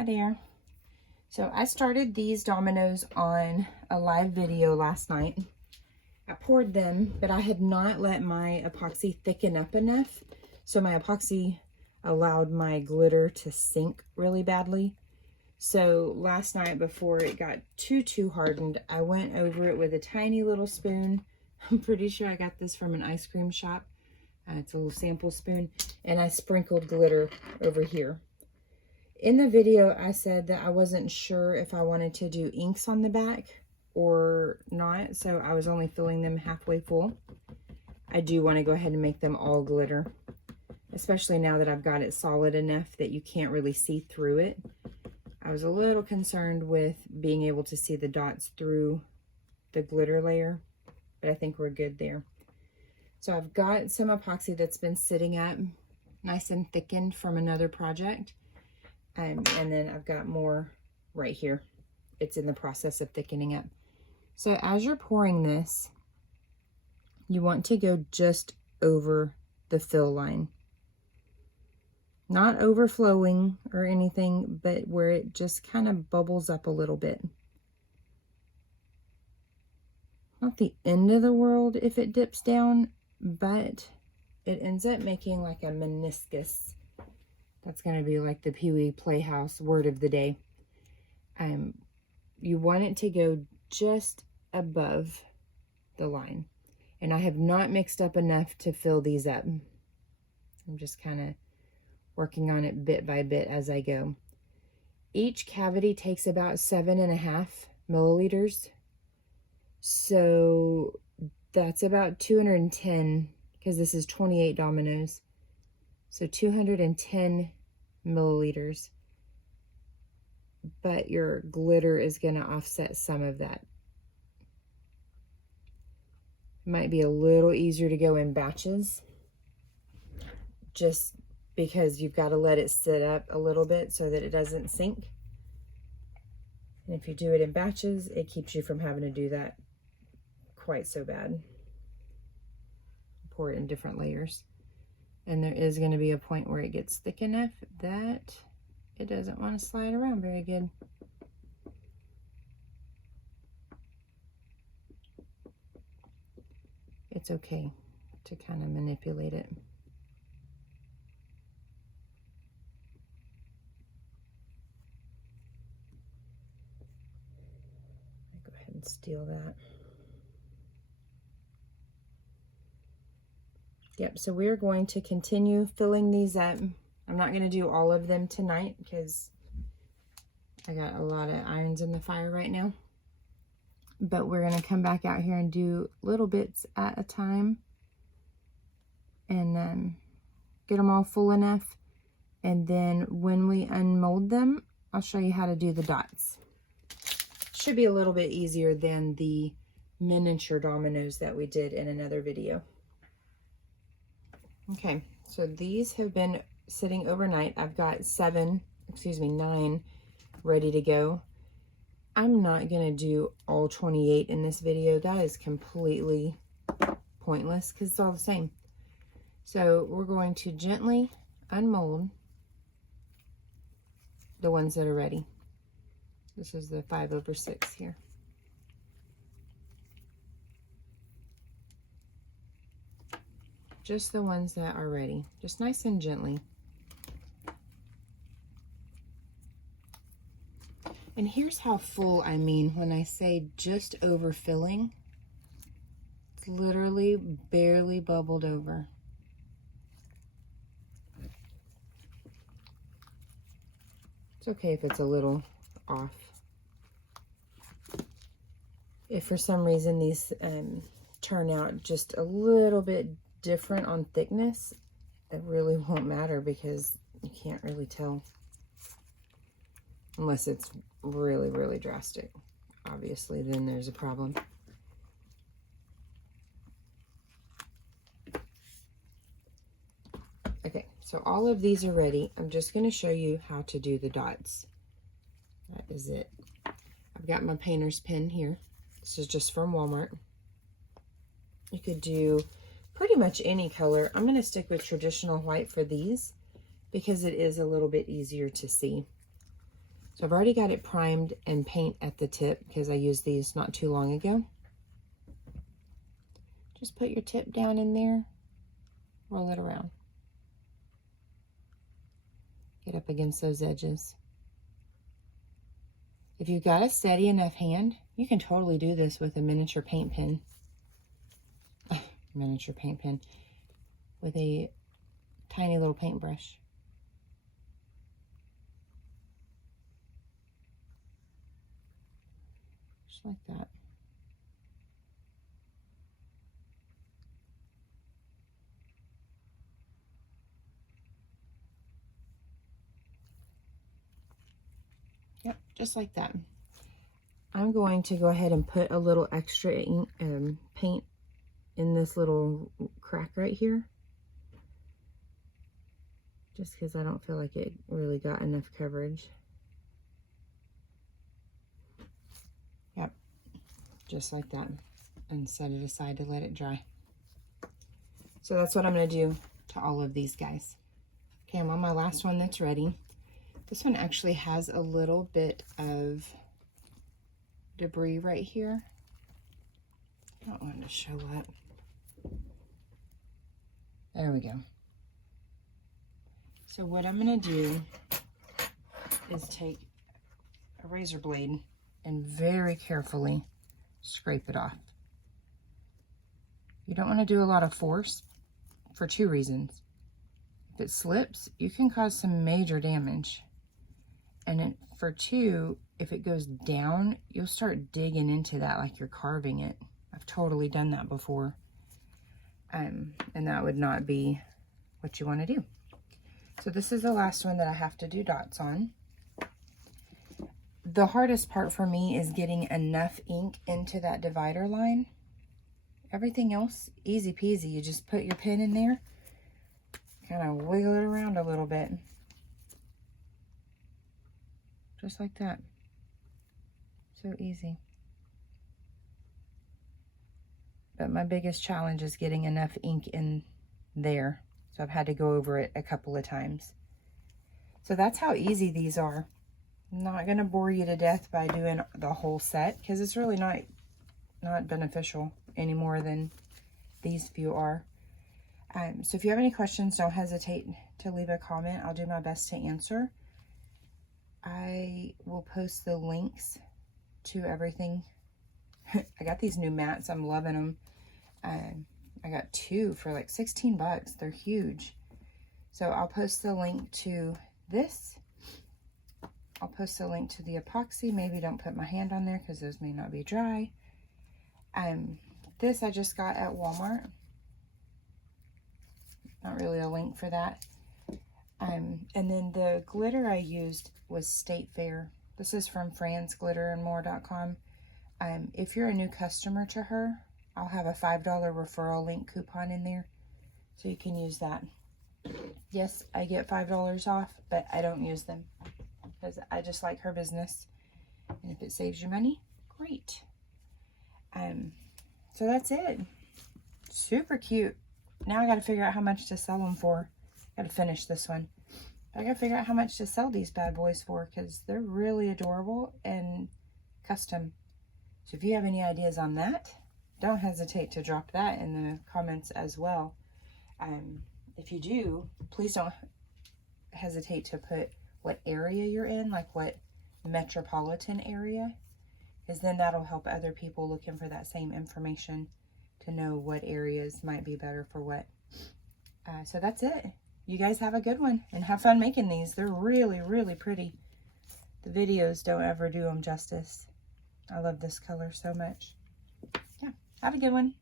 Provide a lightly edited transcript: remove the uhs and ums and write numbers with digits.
Hi there. So I started these dominoes on a live video last night. I poured them, but I had not let my epoxy thicken up enough. So my epoxy allowed my glitter to sink really badly. So last night, before it got too hardened, I went over it with a tiny little spoon. I'm pretty sure I got this from an ice cream shop. It's a little sample spoon. And I sprinkled glitter over here. In the video, I said that I wasn't sure if I wanted to do inks on the back or not, so I was only filling them halfway full. I do want to go ahead and make them all glitter, especially now that I've got it solid enough that you can't really see through it. I was a little concerned with being able to see the dots through the glitter layer, but I think we're good there. So I've got some epoxy that's been sitting up nice and thickened from another project. And then I've got more right here. It's in the process of thickening up. So as you're pouring this, you want to go just over the fill line. Not overflowing or anything, but where it just kind of bubbles up a little bit. Not the end of the world if it dips down, but it ends up making like a meniscus. That's going to be like the Pee Wee Playhouse word of the day. You want it to go just above the line. And I have not mixed up enough to fill these up. I'm just kind of working on it bit by bit as I go. Each cavity takes about 7.5 milliliters. So that's about 210, because this is 28 dominoes. So 210 milliliters, but your glitter is going to offset some of that. It might be a little easier to go in batches, just because you've got to let it sit up a little bit so that it doesn't sink. And if you do it in batches, it keeps you from having to do that quite so bad. Pour it in different layers. And there is going to be a point where it gets thick enough that it doesn't want to slide around very good. It's okay to kind of manipulate it. Go ahead and steal that. Yep, so we're going to continue filling these up. I'm not going to do all of them tonight because I got a lot of irons in the fire right now. But we're going to come back out here and do little bits at a time and get them all full enough. And then when we unmold them, I'll show you how to do the dots. Should be a little bit easier than the miniature dominoes that we did in another video. Okay, so these have been sitting overnight. I've got 9 ready to go. I'm not going to do all 28 in this video. That is completely pointless because it's all the same. So we're going to gently unmold the ones that are ready. This is the 5/6 here. Just the ones that are ready, just nice and gently. And here's how full I mean when I say just overfilling. It's literally barely bubbled over. It's okay if it's a little off. If for some reason these turn out just a little bit different on thickness, it really won't matter because you can't really tell unless it's really drastic. Obviously, then there's a problem. Okay, so all of these are ready. I'm just going to show you how to do the dots. That is it. I've got my painter's pen here. This is just from Walmart. You could do pretty much any color. I'm going to stick with traditional white for these because it is a little bit easier to see. So I've already got it primed and paint at the tip because I used these not too long ago. Just put your tip down in there, roll it around. Get up against those edges. If you've got a steady enough hand, you can totally do this with a miniature paint pen. Miniature paint pen with a tiny little paintbrush. Just like that. Yep, just like that. I'm going to go ahead and put a little extra ink, paint in this little crack right here. Just because I don't feel like it really got enough coverage. Yep, just like that. And set it aside to let it dry. So that's what I'm going to do to all of these guys. Okay, I'm on my last one that's ready. This one actually has a little bit of debris right here. I don't want it to show up. There we go. So what I'm going to do is take a razor blade and very carefully scrape it off. You don't want to do a lot of force for two reasons. If it slips, you can cause some major damage. And for two, if it goes down, you'll start digging into that like you're carving it. I've totally done that before. And that would not be what you want to do. So this is the last one that I have to do dots on. The hardest part for me is getting enough ink into that divider line. Everything else, easy peasy. You just put your pen in there, kind of wiggle it around a little bit. Just like that. So easy. But my biggest challenge is getting enough ink in there. So I've had to go over it a couple of times. So that's how easy these are. I'm not going to bore you to death by doing the whole set because it's really not beneficial any more than these few are. So if you have any questions, don't hesitate to leave a comment. I'll do my best to answer. I will post the links to everything. I got these new mats. I'm loving them. I got two for like 16 bucks. They're huge. So I'll post the link to this. I'll post the link to the epoxy. Maybe don't put my hand on there because those may not be dry. This I just got at Walmart. Not really a link for that. And then the glitter I used was State Fair. This is from fransglitterandmore.com. If you're a new customer to her, I'll have a $5 referral link coupon in there, so you can use that. Yes, I get $5 off, but I don't use them because I just like her business. And if it saves you money, great. So that's it. Super cute. Now I got to figure out how much to sell them for. Got to finish this one. I got to figure out how much to sell these bad boys for because they're really adorable and custom. So if you have any ideas on that, don't hesitate to drop that in the comments as well. If you do, please don't hesitate to put what area you're in, like what metropolitan area, because then that'll help other people looking for that same information to know what areas might be better for what. So that's it. You guys have a good one and have fun making these. They're really, really pretty. The videos don't ever do them justice. I love this color so much. Yeah, have a good one.